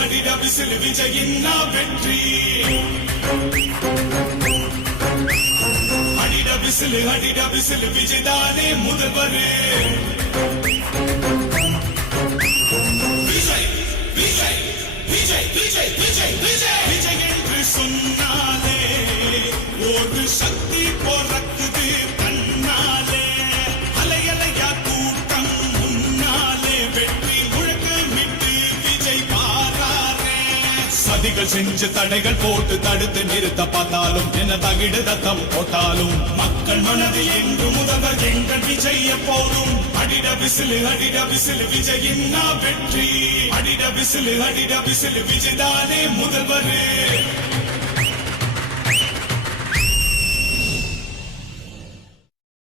அடிடா விசில் விஜயின் வெற்றி அடிடா விசில் விஜய் தானே முதல்வர் விஜய் விஜய் விஜய் விஜய் விஜய் விஜய் விஜய் என்று சொன்னாலே ஒரு சக்தி பிறக்குது தன்னாலே அலையலையா கூட்டம் முன்னாலே வெற்றி முழக்கமிட்டு விஜய் பாராரே சதிகள் செஞ்சு தடைகள் போட்டு தடுத்து நிறுத்த பார்த்தாலும் என்ன தகிடு தத்தம் போட்டாலும் மக்கள் மனது என்று முதல்வர் எங்கள் விஜய் எப்போதும் அடிடா விசில் விஜயின் வெற்றி அடிடா விசில் விஜய் தானே முதல்வர்